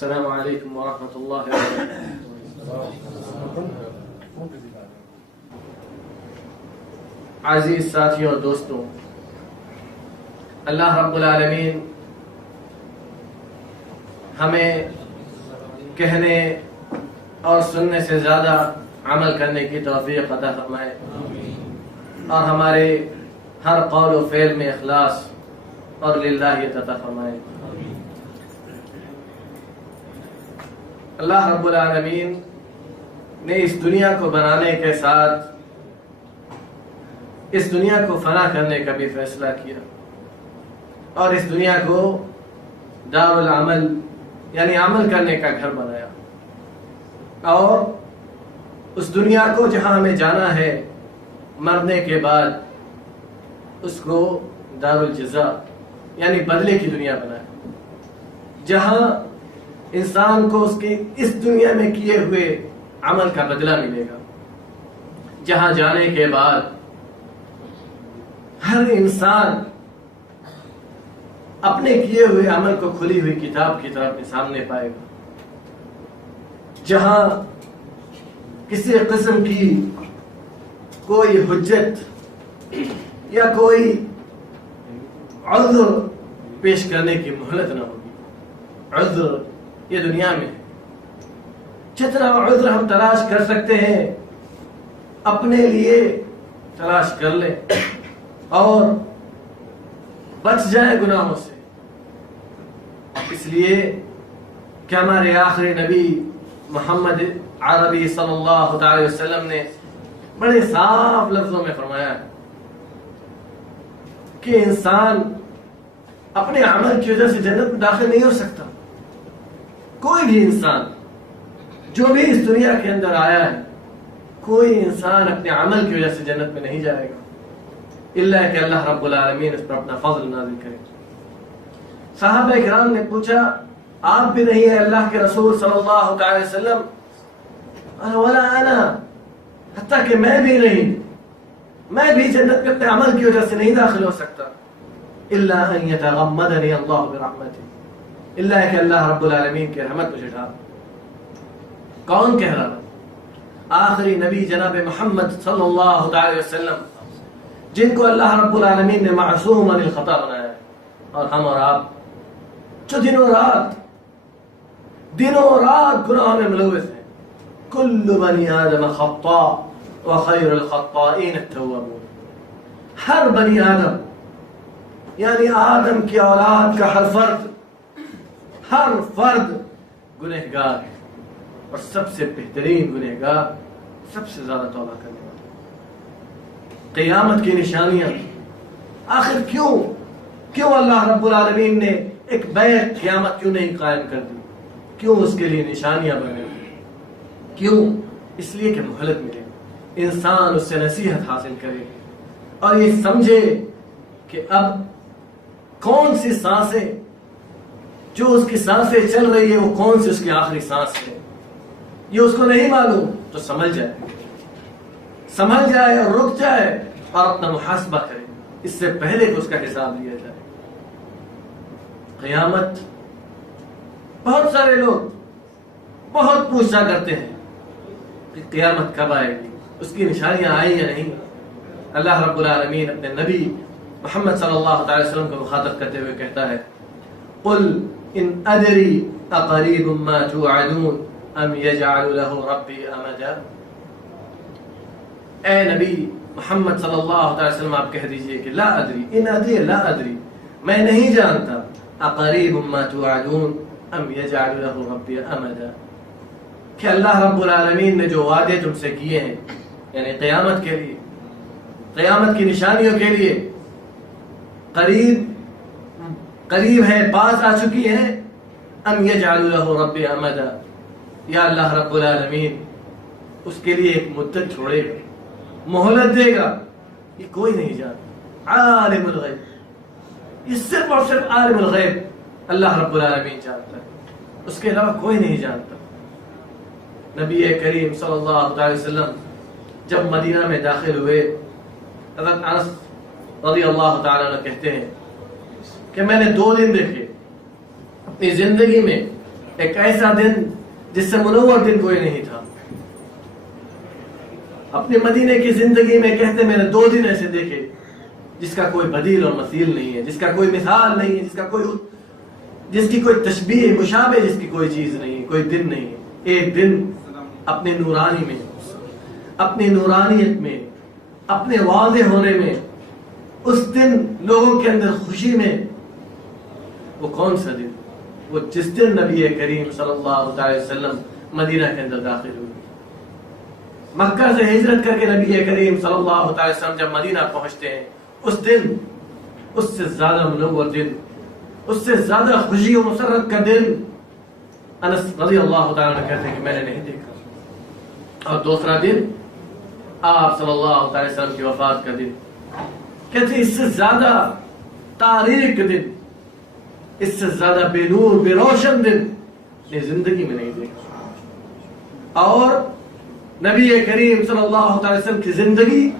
السلام علیکم ورحمۃ اللہ وبرکاتہ۔ عزیز ساتھیوں اور دوستوں، اللہ رب العالمین ہمیں کہنے اور سننے سے زیادہ عمل کرنے کی توفیق عطا فرمائے اور ہمارے ہر قول و فعل میں اخلاص اور للہیت عطا فرمائے۔ اللہ رب العالمین نے اس دنیا کو بنانے کے ساتھ اس دنیا کو فنا کرنے کا بھی فیصلہ کیا اور اس دنیا کو دار العمل یعنی عمل کرنے کا گھر بنایا، اور اس دنیا کو جہاں ہمیں جانا ہے مرنے کے بعد اس کو دار الجزاء یعنی بدلے کی دنیا بنایا، جہاں انسان کو اس کی اس دنیا میں کیے ہوئے عمل کا بدلہ ملے گا، جہاں جانے کے بعد ہر انسان اپنے کیے ہوئے عمل کو کھلی ہوئی کتاب کی طرف اپنے سامنے پائے گا، جہاں کسی قسم کی کوئی حجت یا کوئی عذر پیش کرنے کی مہلت نہ ہوگی۔ عذر یہ دنیا میں جتنا عذر ہم تلاش کر سکتے ہیں اپنے لیے تلاش کر لیں اور بچ جائیں گناہوں سے، اس لیے کہ ہمارے آخری نبی محمد عربی صلی اللہ تعالی وسلم نے بڑے صاف لفظوں میں فرمایا کہ انسان اپنے عمل کی وجہ سے جنت میں داخل نہیں ہو سکتا۔ کوئی بھی انسان جو بھی اس دنیا کے اندر آیا ہے، کوئی انسان اپنے عمل کی وجہ سے جنت میں نہیں جائے گا الا کہ اللہ رب العالمین اس پر اپنا فضل نازل کرے۔ صحابہ کرام نے پوچھا آپ بھی نہیں ہے اللہ کے رسول صلی اللہ علیہ وسلم؟ ولا انا، حتیٰ کہ میں بھی نہیں، میں بھی جنت میں اپنے عمل کی وجہ سے نہیں داخل ہو سکتا الا ان یتغمدنی اللہ برحمتہ، الا کہ اللہ رب العالمین کی رحمت مجھے ڈھانپ۔ کون کہہ رہا؟ آخری نبی جناب محمد صلی اللہ علیہ وسلم، جن کو اللہ رب العالمین نے معصوم عن الخطا بنایا ہے، اور ہم اور آپ جو دنوں رات گناہوں میں ملوث ہیں۔ کل بنی آدم خطاء وخیر الخطائین التوابون، ہر بنی آدم یعنی آدم کی اولاد کا ہر فرد گنہگار ہے، اور سب سے بہترین گنہگار سب سے زیادہ توبہ کرنے والا۔ قیامت کی نشانیاں آخر کیوں اللہ رب العالمین نے ایک بیت قیامت کیوں نہیں قائم کر دی؟ کیوں اس کے لیے نشانیاں بنے؟ کیوں؟ اس لیے کہ مہلت ملے، انسان اس سے نصیحت حاصل کرے اور یہ سمجھے کہ اب کون سی سانسیں جو اس کی سانسیں چل رہی ہے وہ کون سی اس کی آخری سانس ہے، یہ اس کو نہیں معلوم تو سمجھ جائے اور رک جائے اور اپنا محاسبہ کرے اس سے پہلے کہ اس کا حساب لیا جائے۔ قیامت بہت سارے لوگ بہت پوچھا کرتے ہیں کہ قیامت کب آئے گی، اس کی نشانیاں آئی یا نہیں۔ اللہ رب العالمین اپنے نبی محمد صلی اللہ علیہ وسلم کو مخاطب کرتے ہوئے کہتا ہے قل ان ادری اقریب ما توعدون ام یجعل له ربی امدا۔ اے نبی محمد صلی اللہ علیہ وسلم آپ کہہ دیجئے کہ لا ادری، ان ادری لا ادری، میں نہیں جانتا، اقریب ما توعدون ام یجعل له ربی امدا، کہ اللہ رب العالمین نے جو وعدے تم سے کیے ہیں یعنی قیامت کے لیے، قیامت کی نشانیوں کے لیے قریب ہے، پاس آ چکی ہے، ام یجعل له ربی امدا، یا اللہ رب العالمین اس کے لیے ایک مدت چھوڑے گا، مہلت دے گا، یہ کوئی نہیں جانتا۔ عالم الغیب، یہ صرف اور صرف عالم الغیب اللہ رب العالمین جانتا ہے، اس کے علاوہ کوئی نہیں جانتا۔ نبی کریم صلی اللہ علیہ وسلم جب مدینہ میں داخل ہوئے، حضرت انس رضی اللہ تعالیٰ عنہ کہتے ہیں کہ میں نے 2 دن دیکھے اپنی زندگی میں ایک ایسا دن جس سے منور دن کوئی نہیں تھا. اپنے مدینے کی زندگی میں کہتے میں نے 2 دن ایسے دیکھے جس کا کوئی بدیل اور مثیل نہیں ہے, جس کا کوئی مثال نہیں ہے, جس کی کوئی تشبیہ مشابہ, جس کی کوئی چیز نہیں ہے, کوئی دن نہیں ہے. ایک دن اپنے نورانی میں, اپنی نورانیت میں, اپنے واضح ہونے میں, اس دن لوگوں کے اندر خوشی میں. وہ کون سا دن؟ وہ جس دن نبی کریم صلی اللہ علیہ وسلم مدینہ کے اندر داخل ہوئے. مکہ سے ہجرت کر کے نبی کریم صلی اللہ علیہ وسلم جب مدینہ پہنچتے ہیں, اس دن, اس سے زیادہ منور دن, اس سے زیادہ خوشی و مسرت کا دن انس رضی اللہ تعالیٰ عنہ کہتے ہیں کہ میں نے نہیں دیکھا. اور دوسرا دن آپ صلی اللہ علیہ وسلم کی وفات کا دن. کہتے ہیں اس سے زیادہ تاریک دن, اس سے زیادہ بے نور بے روشن دن یہ زندگی میں نہیں دیکھا. اور نبی کریم صلی اللہ علیہ وسلم کی زندگی,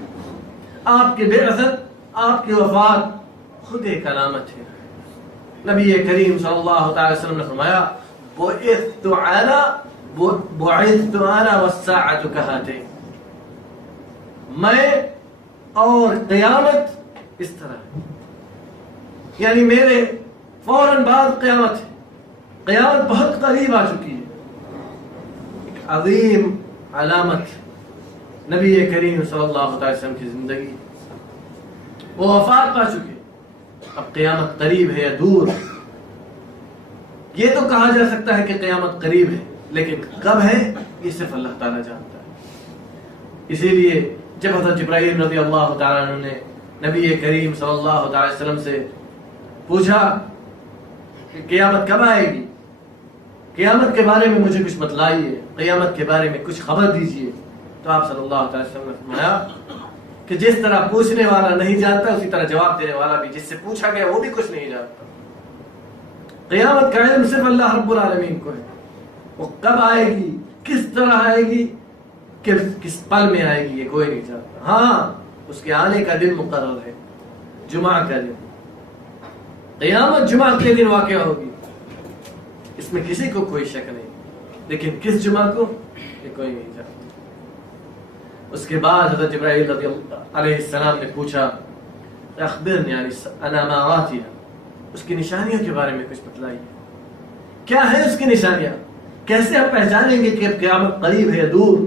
آپ کی بعثت, آپ کی وفات خود ایک علامت ہے. نبی کریم صلی اللہ علیہ وسلم نے فرمایا بعثت انا والساعة كهاتين, میں اور قیامت اس طرح ہے. یعنی میرے فوراً بعد قیامت ہے. قیامت بہت قریب آ چکی ہے. ایک عظیم علامت نبی کریم صلی اللہ علیہ وسلم کی زندگی. وہ وفات پا چکے, اب قیامت قریب ہے یا دور. یہ تو کہا جا سکتا ہے کہ قیامت قریب ہے, لیکن کب ہے یہ صرف اللہ تعالیٰ جانتا ہے. اسی لیے جب حضرت جبرائیل رضی اللہ تعالیٰ عنہ نے نبی کریم صلی اللہ علیہ وسلم سے پوچھا کہ قیامت کب آئے گی, قیامت کے بارے میں مجھے کچھ بتلائیے, قیامت کے بارے میں کچھ خبر دیجیے, تو آپ صلی اللہ علیہ وسلم نے فرمایا کہ جس طرح پوچھنے والا نہیں جانتا اسی طرح جواب دینے والا بھی, جس سے پوچھا گیا وہ بھی کچھ نہیں جانتا. قیامت کا علم صرف اللہ رب العالمین کو ہے. وہ کب آئے گی, کس طرح آئے گی, کس پل میں آئے گی, یہ کوئی نہیں جانتا. ہاں, اس کے آنے کا دن مقرر ہے, جمعہ کا دن. قیامت جمعہ کے دن واقع ہوگی, اس میں کسی کو کوئی شک نہیں, لیکن کس جمعہ کو یہ کوئی نہیں جانتا. اس کے بعد حضرت جبرائیل رضی اللہ علیہ السلام نے پوچھا اخبرنی عن علاماتها, اس کی نشانیوں کے بارے میں کچھ بتلائیے. کیا ہے اس کی نشانیاں, کیسے ہم پہچانیں گے کہ اب قیامت قریب ہے یا دور,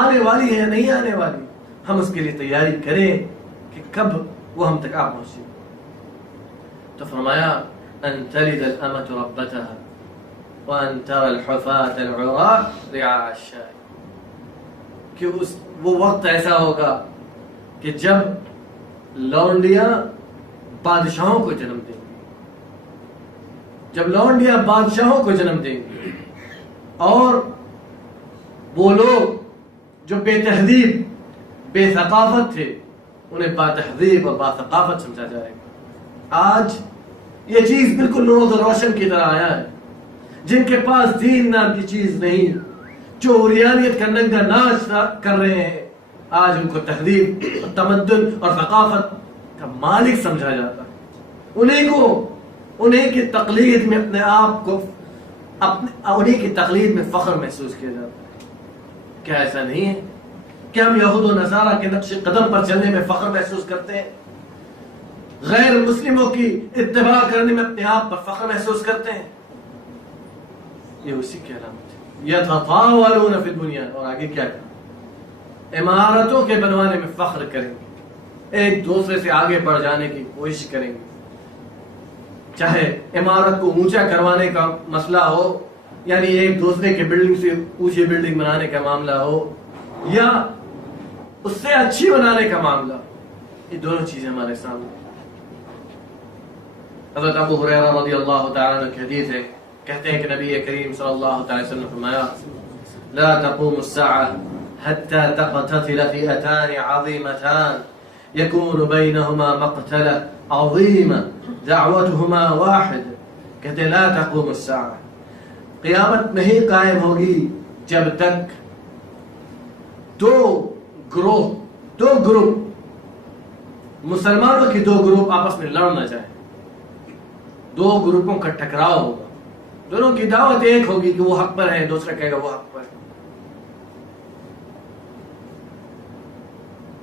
آنے والی ہے یا نہیں آنے والی, ہم اس کے لیے تیاری کریں کہ کب وہ ہم تک آ پہنچے. تو فرمایا ان تلد الامة ربتها وان ترى الحفاة العراة رعاء الشاة, کہ وہ وقت ایسا ہوگا کہ جب لونڈیاں بادشاہوں کو جنم دیں گی, جب لونڈیاں بادشاہوں کو جنم دیں گی, اور وہ لوگ جو بے تہذیب بے ثقافت تھے انہیں با تہذیب اور با ثقافت سمجھا جائے گا. آج یہ چیز بالکل روز روشن کی طرح آیا ہے. جن کے پاس دین نام کی چیز نہیں, جو عریانیت کا ننگا ناچ کر رہے ہیں, آج ان کو تہذیب, تمدن اور ثقافت کا مالک سمجھا جاتا ہے. انہیں کی تقلید میں اپنے آپ کو, انہیں کی تقلید میں فخر محسوس کیا جاتا ہے. کیا ایسا نہیں ہے کہ ہم یہود و نصارہ کے نقش قدم پر چلنے میں فخر محسوس کرتے ہیں, غیر مسلموں کی اتباع کرنے میں اپنے آپ پر فخر محسوس کرتے ہیں؟ یہ اسی کی علامت ہے. یتطاولون فی البنیان, اور آگے کیا کریں, عمارتوں کے بنوانے میں فخر کریں گے, ایک دوسرے سے آگے بڑھ جانے کی کوشش کریں گے. چاہے عمارت کو اونچا کروانے کا مسئلہ ہو, یعنی ایک دوسرے کے بلڈنگ سے اونچی بلڈنگ بنانے کا معاملہ ہو, یا اس سے اچھی بنانے کا معاملہ, یہ دونوں چیزیں ہمارے سامنے. حضرت ابو ہریرہ رضی اللہ تعالیٰ عنہ کی حدیث ہے, کہتے ہیں کہ نبی کریم صلی اللہ علیہ وسلم نے فرمایا لا تقوم الساعة حتى تقتتل فئتان عظيمتان يكون بينهما مقتلة عظيمة دعوتهما واحد. کہتے ہیں لا تقوم الساعة, قیامت نہیں قائم ہوگی جب تک دو گروپ مسلمانوں کی دو گروپ آپس میں لڑ نہ جائیں. دو گروپوں کا ٹکراؤ ہوگا, دونوں کی دعوت ایک ہوگی کہ وہ حق پر ہے، دوسرا کہے گا وہ حق پر ہے۔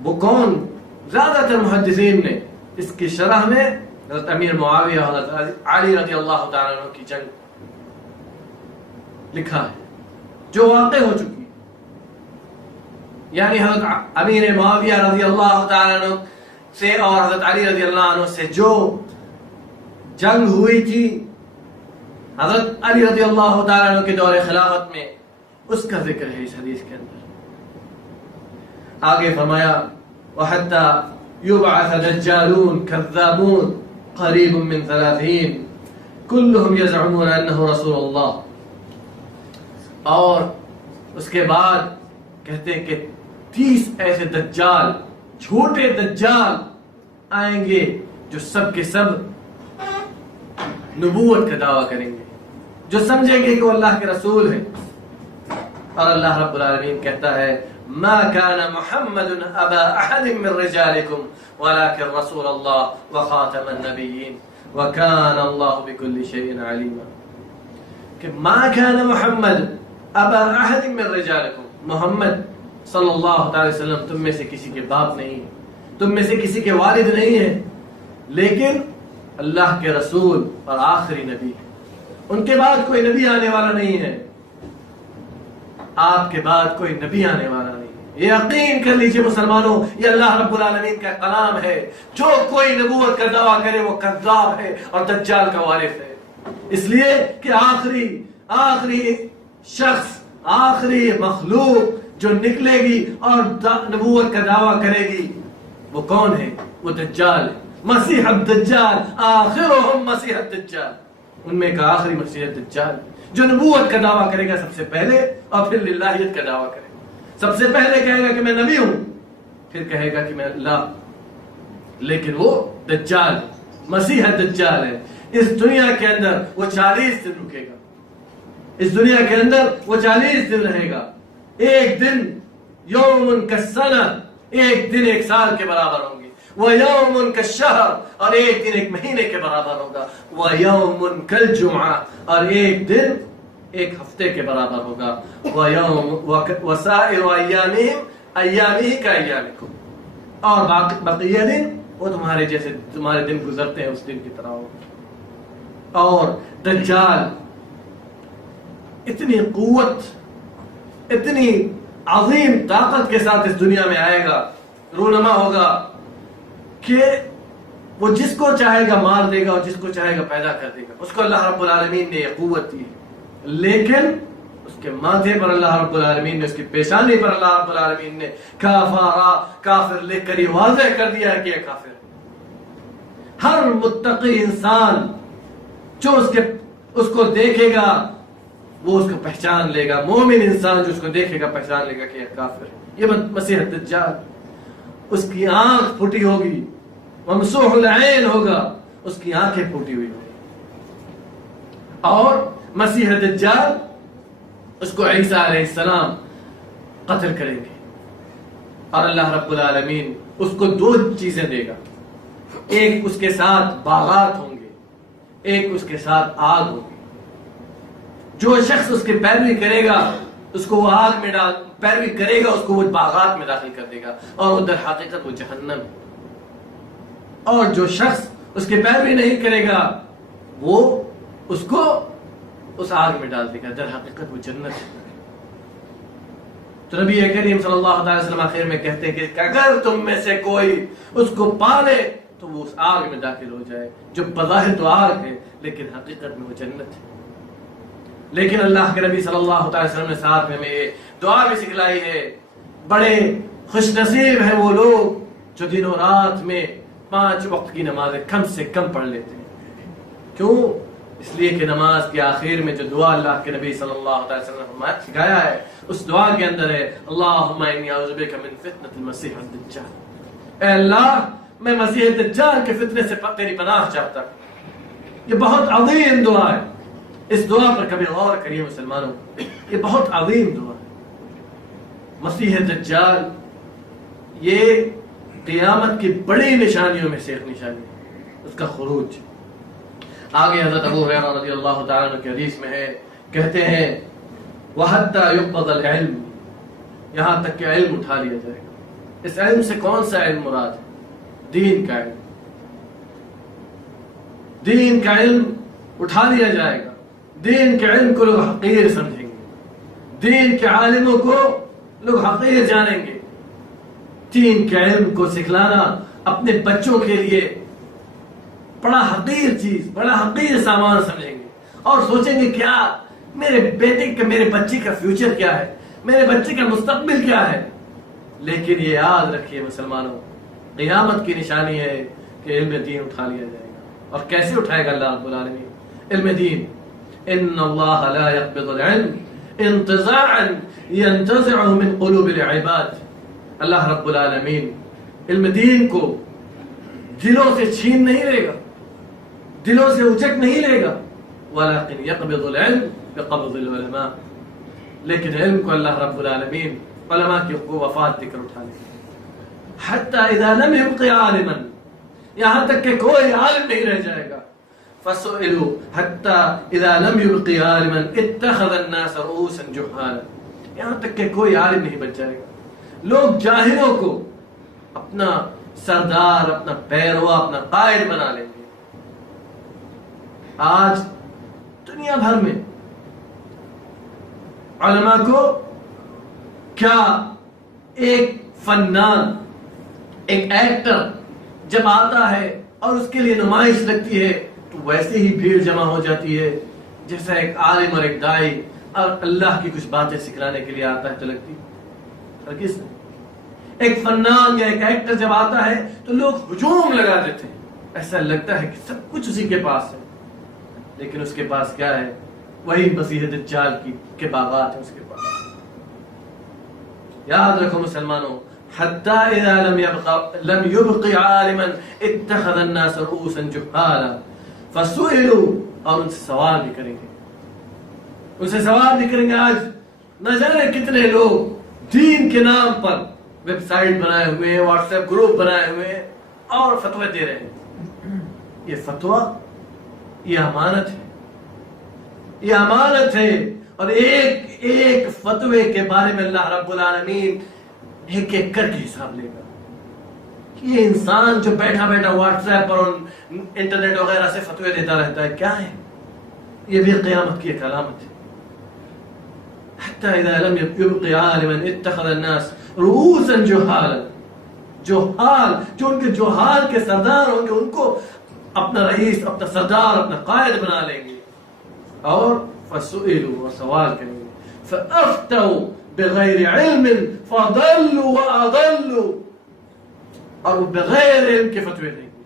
وہ کون؟ زیادہ تر محدثین نے اس کی شرح میں حضرت امیر معاویہ اور حضرت علی رضی اللہ تعالیٰ عنہ کی جنگ لکھا ہے جو واقع ہو چکی، یعنی حضرت امیر معاویہ رضی اللہ تعالیٰ عنہ سے اور حضرت علی رضی اللہ عنہ سے جو جنگ ہوئی تھی حضرت علی رضی اللہ تعالیٰ عنہ کے دور خلافت میں، اس کا ذکر ہے اس حدیث کے اندر۔ آگے فرمایا وَحَتَّى يُبْعَثَ دَجَّالُونَ كَذَّابُونَ قَرِيبٌ مِّن 30 كُلُّهُمْ يَزْعُمُونَ أَنَّهُ رَسُولُ اللَّهِ، اور اس کے بعد کہتے ہیں کہ 30 ایسے دجال، چھوٹے دجال آئیں گے جو سب کے سب نبوت کا دعویٰ کریں گے، جو سمجھیں گے کہ وہ اللہ کے رسول ہیں۔ اور اللہ رب العالمین کہتا ہے ما كان محمد ابا احد من رجالكم ولكن رسول الله وخاتم النبيين وكان الله بكل شيء عليما، کہ ما كان محمد ابا احد من رجالكم، محمد صلی اللہ علیہ وسلم تم میں سے کسی کے باپ نہیں ہے، تم میں سے کسی کے والد نہیں ہے، لیکن اللہ کے رسول اور آخری نبی ہے، ان کے بعد کوئی نبی آنے والا نہیں ہے، آپ کے بعد کوئی نبی آنے والا نہیں ہے۔ یہ یقین کر لیجئے مسلمانوں، یہ اللہ رب العالمین کا کلام ہے، جو کوئی نبوت کا دعویٰ کرے وہ کذاب ہے اور دجال کا وارث ہے، اس لیے کہ آخری شخص، آخری مخلوق جو نکلے گی اور نبوت کا دعویٰ کرے گی وہ کون ہے؟ وہ دجال ہے، مسیح الدجال، آخرهم مسیح الدجال، ان میں کا آخری مسیح الدجال جو نبوت کا دعویٰ کرے گا سب سے پہلے، اور پھر للہیت کا دعویٰ کرے گا۔ سب سے پہلے کہے گا کہ میں نبی ہوں، پھر کہے گا کہ میں اللہ، لیکن وہ دجال، مسیح الدجال ہے۔ اس دنیا کے اندر وہ 40 دن رکے گا، اس دنیا کے اندر وہ 40 دن رہے گا، ایک دن یوم کالسنہ، ایک دن ایک سال کے برابر ہوں گے، وَيَوْمٌ كَالشَّهْرِ، اور ایک دن ایک مہینے کے برابر ہوگا، وَيَوْمٌ كَالْجُمْعَةِ، اور ایک دن ایک ہفتے کے برابر ہوگا، وَسَائِرُ أَيَّامِهِ كَأَيَّامِكُمْ، اور بقیہ دن وہ تمہارے جیسے تمہارے دن گزرتے ہیں اس دن کی طرح ہوگا۔ اور دجال اتنی قوت، اتنی عظیم طاقت کے ساتھ اس دنیا میں آئے گا، رونما ہوگا کہ وہ جس کو چاہے گا مار دے گا اور جس کو چاہے گا پیدا کر دے گا، اس کو اللہ رب العالمین نے یہ قوت دی ہے، لیکن اس کے ماتھے پر اللہ رب العالمین نے، اس کی پیشانی پر اللہ رب العالمین نے کافر لکھ کر یہ واضح کر دیا ہے کہ یہ کافر ہے۔ ہر متقی انسان جو اس کو دیکھے گا وہ اس کو پہچان لے گا، مومن انسان جو اس کو دیکھے گا پہچان لے گا کہ یہ کافر ہے، یہ مسیح الدجال۔ اس کی آنکھ پھٹی ہوگی، ممسوح العین ہوگا، اس کی آنکھیں پھوٹی ہوئی ہوگی، اور مسیح الدجال اس کو عیسیٰ علیہ السلام قتل کریں گے، اور اللہ رب العالمین اس کو 2 چیزیں دے گا، ایک اس کے ساتھ باغات ہوں گے، ایک اس کے ساتھ آگ ہوگی۔ جو شخص اس کی پیروی کرے گا اس کو وہ آگ میں پیروی کرے گا، اس کو وہ باغات میں داخل کر دے گا، اور وہ در حقیقت وہ جہنم ہے، اور جو شخص اس کی پیروی نہیں کرے گا وہ اس کو اس آگ میں ڈال دے گا، در حقیقت وہ جنت ہے۔ تو نبی کریم صلی اللہ علیہ وسلم آخر میں کہتے ہیں کہ اگر تم میں سے کوئی اس کو پالے تو وہ اس آگ میں داخل ہو جائے، جو بظاہر تو آگ ہے لیکن حقیقت میں وہ جنت ہے۔ لیکن اللہ کے نبی صلی اللہ علیہ وسلم نے ساتھ میں یہ دعا بھی سکھلائی ہے، بڑے خوش نصیب ہیں وہ لوگ جو دن و رات میں 5 وقت کی نمازیں کم سے کم پڑھ لیتے ہیں۔ کیوں؟ اس لیے کہ نماز کے آخر میں جو دعا اللہ کے نبی صلی اللہ علیہ وسلم نے سکھایا ہے، اس دعا کے اندر ہے اللہم انی اعوذ بک من فتنۃ المسیح الدجال، اے اللہ میں مسیح دجال کے فتنے سے تیری پناہ چاہتا ہوں۔ یہ بہت عظیم دعا ہے، اس دعا پر کبھی غور کریے مسلمانوں، یہ بہت عظیم دعا ہے۔ مسیح دجال یہ قیامت کی بڑی نشانیوں میں سے ایک نشانی ہے، اس کا خروج۔ آگے حضرت ابو ہریرہ رضی اللہ تعالیٰ عنہ کی حدیث میں ہے، کہتے ہیں وَحَتَّى يُقْبَضَ الْعِلْمُ، یہاں تک کہ علم اٹھا لیا جائے گا۔ اس علم سے کون سا علم مراد ہے؟ دین کا علم۔ دین کا علم اٹھا لیا جائے گا، دین کے علم کو لوگ حقیر سمجھیں گے، دین کے عالموں کو لوگ حقیر جانیں گے۔ دین کے علم کو سکھلانا اپنے بچوں کے لیے بڑا حقیر چیز، بڑا حقیر سامان سمجھیں گے، اور سوچیں گے کیا میرے بیٹے کا، میرے بچے کا فیوچر کیا ہے، میرے بچے کا مستقبل کیا ہے۔ لیکن یہ یاد رکھیے مسلمانوں، قیامت کی نشانی ہے کہ علم دین اٹھا لیا جائے گا۔ اور کیسے اٹھائے گا اللہ رب العالمین علم دین؟ ان اللہ لا يقبض العلم انتزاعا ينتزعه من قلوب العباد، اللہ رب العالمین علم دین کو دلوں سے چھین نہیں لے گا، دلوں سے اچک نہیں لے گا، ولكن يقبض العلم بقبض العلماء، لیکن علم کو اللہ رب العالمین علماء کی وفات دے کر اٹھا لے گا۔ حتی اذا لم يبق عالما، یہاں تک کہ کوئی عالم نہیں رہ جائے گا۔ فسئلوا حتی اذا لم يبق عالما اتخذ الناس رؤوسا جهالا، یہاں تک کہ کوئی عالم نہیں بچ جائے گا، لوگ جاہلوں کو اپنا سردار، اپنا پیروا، اپنا قائد بنا لیں گے۔ آج دنیا بھر میں علماء کو کیا ایک فنان، ایک ایکٹر جب آتا ہے اور اس کے لیے نمائش لگتی ہے تو ویسے ہی بھیڑ جمع ہو جاتی ہے جیسا ایک عالم اور ایک داعی اور اللہ کی کچھ باتیں سکھلانے کے لیے آتا ہے تو لگتی ہے؟ کس نے؟ ایک فنان یا ایک ایکٹر جب آتا ہے تو لوگ ہجوم لگا دیتے ہیں، ایسا لگتا ہے کہ سب کچھ اسی کے پاس ہے، لیکن اس کے پاس کیا ہے؟ وہی مسیح دجال کے باغات ہیں اس کے پاس۔ یاد رکھو مسلمانوں، حتی اذا لم يبق عالما اتخذ الناس رؤوسا جهالا فسئلوا، اور ان سے سوال بھی کریں گے، ان سے سوال بھی کریں گے۔ آج نہ جانے کتنے لوگ دین کے نام پر ویب سائٹ بنائے ہوئے ہیں، واٹس ایپ گروپ بنائے ہوئے ہیں اور فتوے دے رہے ہیں۔ یہ فتویٰ، یہ امانت ہے، یہ امانت ہے، اور ایک ایک فتوے کے بارے میں اللہ رب العالمین ایک ایک کر کے حساب لے گا۔ یہ انسان جو بیٹھا بیٹھا واٹس ایپ اور انٹرنیٹ وغیرہ سے فتوے دیتا رہتا ہے، کیا ہے؟ یہ بھی قیامت کی ایک علامت ہے۔ حتی اذا لم يبق عالما اتخذ الناس رؤوسا جهالا، جوہال، جو ان کے جوہال کے سردار ہوں گے ان کو اپنا رئیس، اپنا سردار، اپنا قائد بنا لیں گے، اور فسئلوا، اور سوال کریں گے، فافتوا بغیر علم فضلوا واضلوا، اور بغیر علم کے فتوے دیں گے،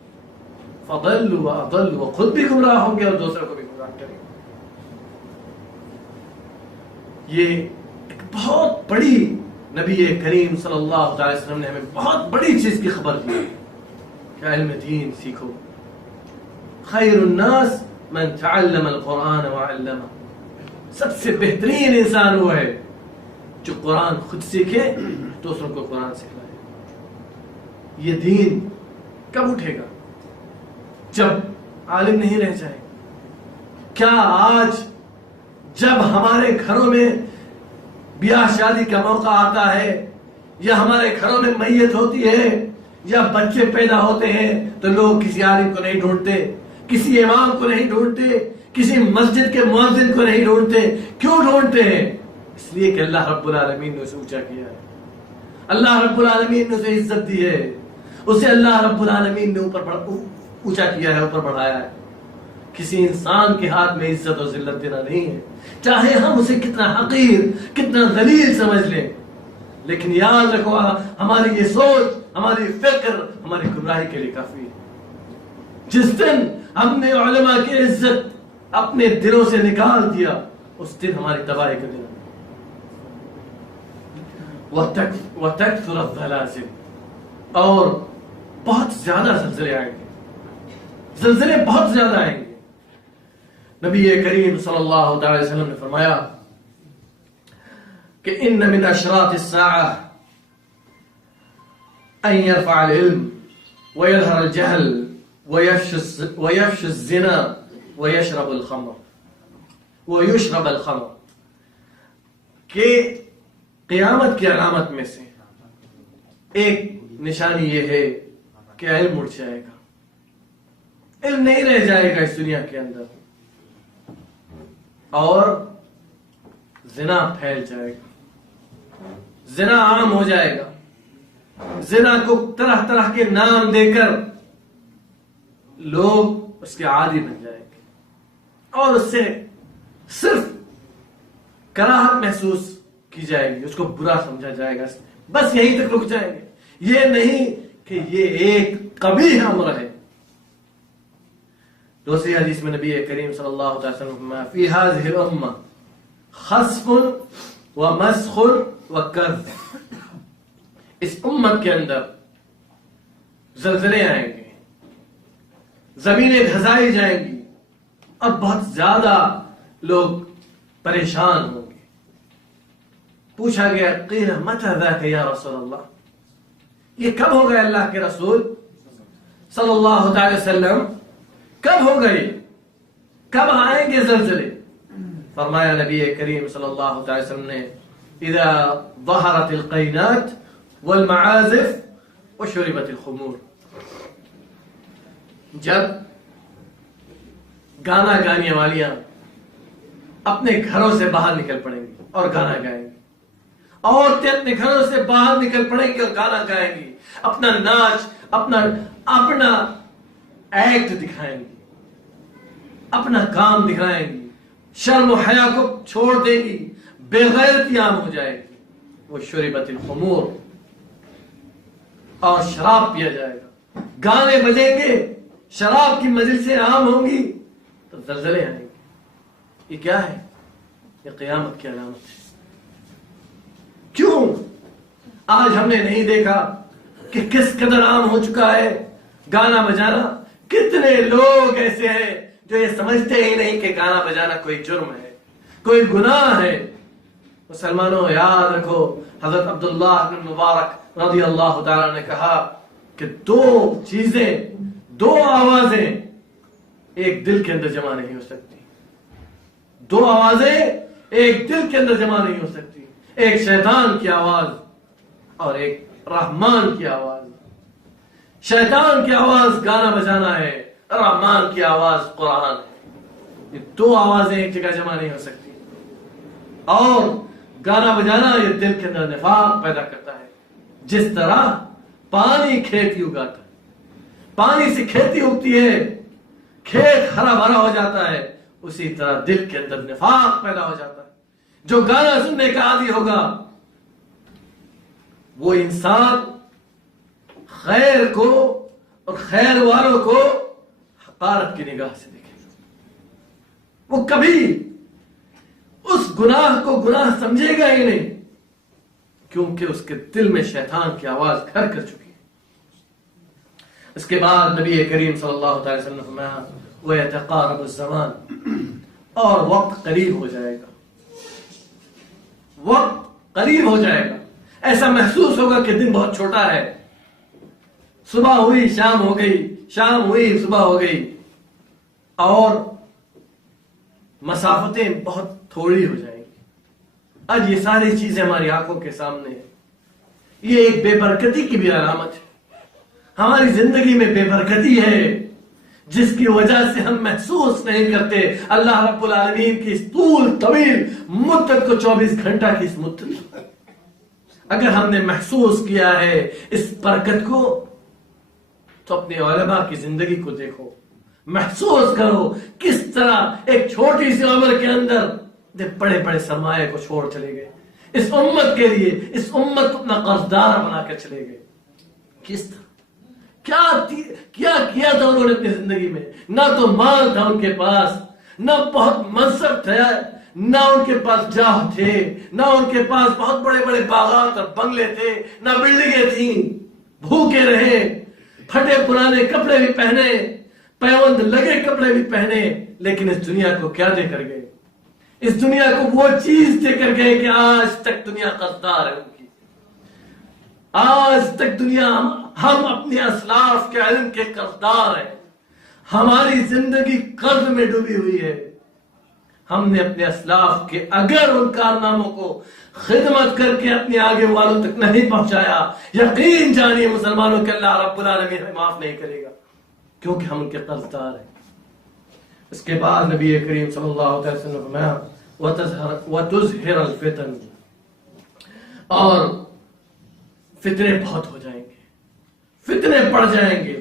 فضلوا واضلوا، خود بھی گمراہ ہوں گے اور دوسروں کو بھی گمراہ کریں گے۔ یہ ایک بہت بڑی، نبی کریم صلی اللہ علیہ وسلم نے ہمیں بہت بڑی چیز کی خبر دی کہ علم دین سیکھو۔ خیر الناس من تعلم القرآن وعلمه، سب سے بہترین انسان وہ ہے جو قرآن خود سیکھے، دوسروں کو قرآن سکھائے۔ یہ دین کب اٹھے گا؟ جب عالم نہیں رہ جائے۔ کیا آج جب ہمارے گھروں میں بیاہ شادی کا موقع آتا ہے، یا ہمارے گھروں میں میت ہوتی ہے، یا بچے پیدا ہوتے ہیں، تو لوگ کسی عالم کو نہیں ڈھونڈتے، کسی امام کو نہیں ڈھونڈتے، کسی مسجد کے مؤذن کو نہیں ڈھونڈتے؟ کیوں ڈھونڈتے ہیں؟ اس لیے کہ اللہ رب العالمین نے اسے اونچا کیا ہے، اللہ رب العالمین نے اسے عزت دی ہے، اسے اللہ رب العالمین نے اوپر اونچا کیا ہے، اوپر بڑھایا ہے۔ کسی انسان کے ہاتھ میں عزت اور ذلت دینا نہیں ہے، چاہے ہم اسے کتنا حقیر، کتنا ذلیل سمجھ لیں، لیکن یاد رکھو ہماری یہ سوچ، ہماری فکر ہماری گمراہی کے لیے کافی ہے۔ جس دن ہم نے علماء کی عزت اپنے دلوں سے نکال دیا، اس دن ہماری تباہی کا دن ہے۔ وَتَكْثُرَ الزَّلَازِلُ، اور بہت زیادہ زلزلے آئیں گے، زلزلے بہت زیادہ آئیں گے۔ نبی کریم صلی اللہ علیہ وسلم نے فرمایا کہ ان من اشراط الساعة ان يرفع العلم ويظهر الجهل ويفشي الزنا وَيَشْرَبُ الْخَمْرَ وَيُشْرَبَ الْخَمْرَ کہ قیامت کی علامت میں سے ایک نشانی یہ ہے کہ علم اٹھ جائے گا، علم نہیں رہ جائے گا اس دنیا کے اندر، اور زنا پھیل جائے گا، زنا عام ہو جائے گا، زنا کو طرح طرح کے نام دے کر لوگ اس کے عادی بن جائیں گے، اور اس سے صرف کراہت محسوس کی جائے گی، اس کو برا سمجھا جائے گا، بس یہیں تک رک جائیں گے، یہ نہیں کہ یہ ایک قبیح امر ہے۔ دوسری حدیث میں نبی کریم صلی اللہ علیہ وسلم فی هذه الامہ خسف ومسخ وکذب، اس امت کے اندر زلزلے آئیں گے، زمینیں دھسائی جائیں گی، اور بہت زیادہ لوگ پریشان ہوں گے۔ پوچھا گیا قیل متی ذاک یا رسول اللہ، یہ کب ہوگا اللہ کے رسول صلی اللہ علیہ وسلم، کب ہوگا یہ، کب آئیں گے زلزلے؟ فرمایا نبی کریم صلی اللہ علیہ وسلم نے اذا ظہرت القینات والمعازف وشربت الخمور، جب گانا گانے والیاں اپنے گھروں سے باہر نکل پڑیں گی اور گانا گائیں گی، عورتیں اپنے گھروں سے باہر نکل پڑیں گی اور گانا گائیں گی، اپنا ناچ اپنا ایکٹ دکھائیں گی، اپنا کام دکھائیں گی، شرم و حیا کو چھوڑ دیں گی، بے غیرتی عام ہو جائے گی، وہ شربت الخمور، اور شراب پیا جائے گا، گانے بجیں گے، شراب کی مجلسیں عام ہوں گی، تو زلزلے آئیں گے۔ یہ کیا ہے؟ یہ قیامت کی علامت ہے۔ کیوں آج ہم نے نہیں دیکھا کہ کس قدر عام ہو چکا ہے گانا بجانا؟ کتنے لوگ ایسے ہیں جو یہ سمجھتے ہی نہیں کہ گانا بجانا کوئی جرم ہے، کوئی گناہ ہے۔ مسلمانوں یاد رکھو، حضرت عبداللہ بن مبارک رضی اللہ تعالیٰ نے کہا کہ دو چیزیں، دو آوازیں ایک دل کے اندر جمع نہیں ہو سکتی، دو آوازیں ایک دل کے اندر جمع نہیں ہو سکتی، ایک شیطان کی آواز اور ایک رحمان کی آواز۔ شیطان کی آواز گانا بجانا ہے، رحمان کی آواز قرآن ہے، یہ دو آوازیں ایک جگہ جمع نہیں ہو سکتی۔ اور گانا بجانا یہ دل کے اندر نفاق پیدا کرتا ہے، جس طرح پانی کھیتی اگاتا ہے، پانی سے کھیتی اگتی ہے، کھیت ہرا بھرا ہو جاتا ہے، اسی طرح دل کے اندر نفاق پیدا ہو جاتا ہے۔ جو گانا سننے کا عادی ہوگا وہ انسان خیر کو اور خیر والوں کو حقارت کی نگاہ سے دیکھے گا، وہ کبھی اس گناہ کو گناہ سمجھے گا ہی نہیں، کیونکہ اس کے دل میں شیطان کی آواز گھر کر چکی ہے۔ اس کے بعد نبی کریم صلی اللہ علیہ وسلم نے فرمایا وَيَتَقَارَبُ الزَّمَانُ، اور وقت قریب ہو جائے گا، وقت قریب ہو جائے گا، ایسا محسوس ہوگا کہ دن بہت چھوٹا ہے، صبح ہوئی شام ہو گئی، شام ہوئی صبح ہو گئی، اور مسافتیں بہت تھوڑی ہو جائیں گی۔ آج یہ ساری چیزیں ہماری آنکھوں کے سامنے ہیں، یہ ایک بے برکتی کی بھی علامت ہے۔ ہماری زندگی میں بے برکتی ہے جس کی وجہ سے ہم محسوس نہیں کرتے اللہ رب العالمین کی اس طول طویل مدت کو، 24 گھنٹہ کی اس مدت کو۔ اگر ہم نے محسوس کیا ہے اس برکت کو تو اپنے علماء کی زندگی کو دیکھو، محسوس کرو کس طرح ایک چھوٹی سی عمر کے اندر بڑے بڑے سرمایہ کو چھوڑ چلے گئے، اس امت کے لیے، اس امت کو اپنا قرضدار بنا کر چلے گئے۔ کس طرح کیا کیا تھا انہوں نے اپنی زندگی میں؟ نہ تو مال تھا ان کے پاس، نہ بہت منصب تھا، نہ ان کے پاس جاہ تھے، نہ ان کے پاس بہت بڑے بڑے باغات اور بنگلے تھے، نہ بلڈنگیں تھیں، بھوکے رہے، پھٹے پرانے کپڑے بھی پہنے، پیوند لگے کپڑے بھی پہنے، لیکن اس دنیا کو کیا دے کر گئے؟ اس دنیا کو وہ چیز دے کر گئے کہ آج تک دنیا قرضدار ہے ان کی، آج تک دنیا ہم اپنے اسلاف کے علم کے قرضدار ہیں، ہماری زندگی قرض میں ڈوبی ہوئی ہے. ہم نے اپنے اسلاف کے اگر ان کارناموں کو خدمت کر کے اپنے آگے والوں تک نہیں پہنچایا، یقین جانیے مسلمانوں کہ اللہ رب العالمین ہمیں معاف نہیں کرے گا، کیونکہ ہم ان کے قرض دار ہیں. اس کے بعد نبی کریم صلی اللہ علیہ وسلم نے فرمایا وَتُزْهِرَ الْفِتَنِ، اور فتنے بہت ہو جائیں گے، فتنے پڑ جائیں گے،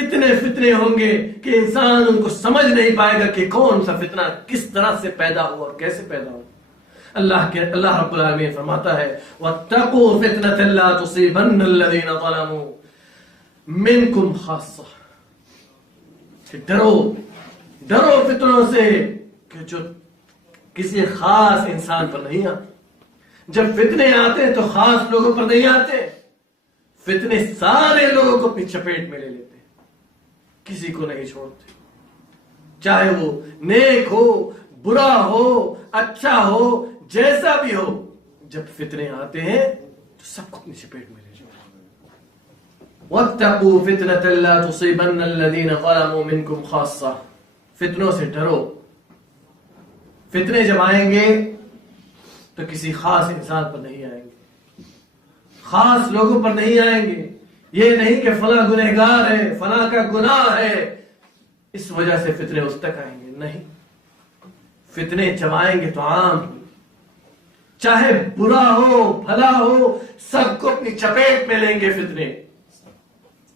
اتنے فتنے ہوں گے کہ انسان ان کو سمجھ نہیں پائے گا کہ کون سا فتنہ کس طرح سے پیدا ہوا اور کیسے پیدا ہوا. اللہ رب العالمین فرماتا ہے وَاتَّقُوا فِتْنَةً لَا تُصِيبَنَّ الَّذِينَ ظَلَمُوا مِنْكُمْ خَاصَّةً، ڈرو فتنوں سے کہ جو کسی خاص انسان پر نہیں آتے. جب فتنے آتے ہیں تو خاص لوگوں پر نہیں آتے، فتنے سارے لوگوں کو اپنی چپیٹ میں لے لیتے ہیں، کسی کو نہیں چھوڑتے، چاہے وہ نیک ہو، برا ہو، اچھا ہو، جیسا بھی ہو. جب فتنے آتے ہیں تو سب کو اپنی چپیٹ میں لے لیتے ہیں. وَاتَّقُوا فِتْنَةً لَا تُصِيبَنَّ الَّذِينَ ظَلَمُوا مِنْكُمْ خَاصَّةً، فتنوں سے ڈرو. فتنے جب آئیں گے تو کسی خاص انسان پر نہیں آئیں گے، خاص لوگوں پر نہیں آئیں گے. یہ نہیں کہ فلاں گنہگار ہے، فلاں کا گناہ ہے، اس وجہ سے فتنے اس تک آئیں گے. نہیں، فتنے جب آئیں گے تو عام، چاہے برا ہو بھلا ہو، سب کو اپنی چپیٹ میں لیں گے فتنے.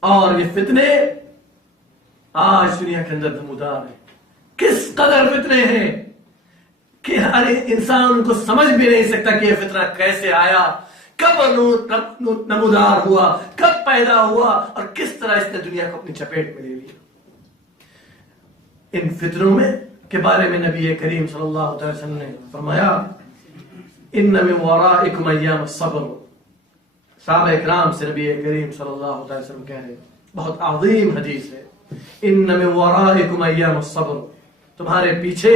اور یہ فتنے آج دنیا کے اندر نمودار ہیں. کس قدر فتنے ہیں کہ ہر انسان ان کو سمجھ بھی نہیں سکتا کہ یہ فتنہ کیسے آیا، کب نمودار ہوا، کب پیدا ہوا، اور کس طرح اس نے دنیا کو اپنی چپیٹ میں لے لیا. ان فتنوں میں کے بارے میں نبی کریم صلی اللہ علیہ وسلم نے فرمایا ان من ورائکم ایام الصبر. صحابہ اکرام سے نبی کریم صلی اللہ علیہ وسلم کہہ رہے ہیں، بہت عظیم حدیث ہے، ان من ورائکم ایام الصبر، تمہارے پیچھے